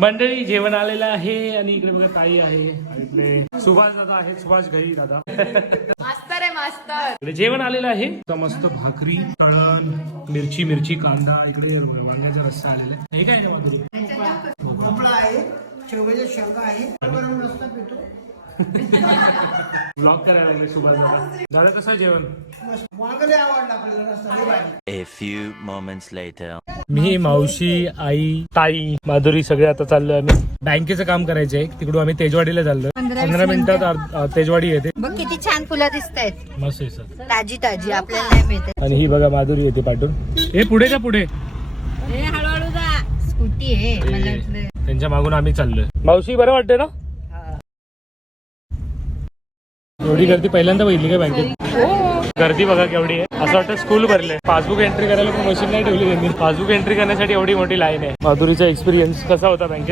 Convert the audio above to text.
मंडळी जेवण आलेलं आहे आणि इकडे बघा ताई आहे आणि इकडे सुभाष दादा आहे, सुभाष घई दादा. मास्तर आहे मास्तर. इकडे जेवण आलेलं आहे. तर मस्त भाकरी, तळण, मिरची, कांदा, इकडे वांग्याचा रस्सा आलेला आहे. हे काय मधुरी? भोपळा आहे, शेवग्याच्या शेंगा आहे, गरम रस्ता पितो. ब्लॉग करायला लागले सुभाष दादा. दादा कसं आहे जेवण? वांगले आवडला आपल्याला रस्ता लय भारी. A few moments later. मी, मावशी, आई, ताई, माधुरी सगळे आता चाललोय आम्ही. बँकेचं काम करायचंय. तिकडून आम्ही तेजवाडीला चाललोय. 15 मिनिटात तेजवाडी येते. बघ किती छान फुलं दिसत आहेत. मस्त आहे सर. ताजी ताजी आपल्याला नाही मिळते. आणि ही बघा माधुरी येते पाठवून. हे पुढे का पुढे? हळूहळू जा. स्कूटी आहे मला वाटलं. त्यांच्या मागून आम्ही चाललोय. मावशी बरं वाटतंय ना? एवढी गर्दी पहिल्यांदा बघितली काय बँकेत? गर्दी बघा केवढी आहे. असं वाटतं स्कूल भरले. पासबुक एंट्री करायला पण मशीन नाही ठेवली त्यांनी. पासबुक एंट्री करण्यासाठी एवढी मोठी लाईन आहे. माधुरीचा एक्सपिरियन्स कसा होता बँकेत?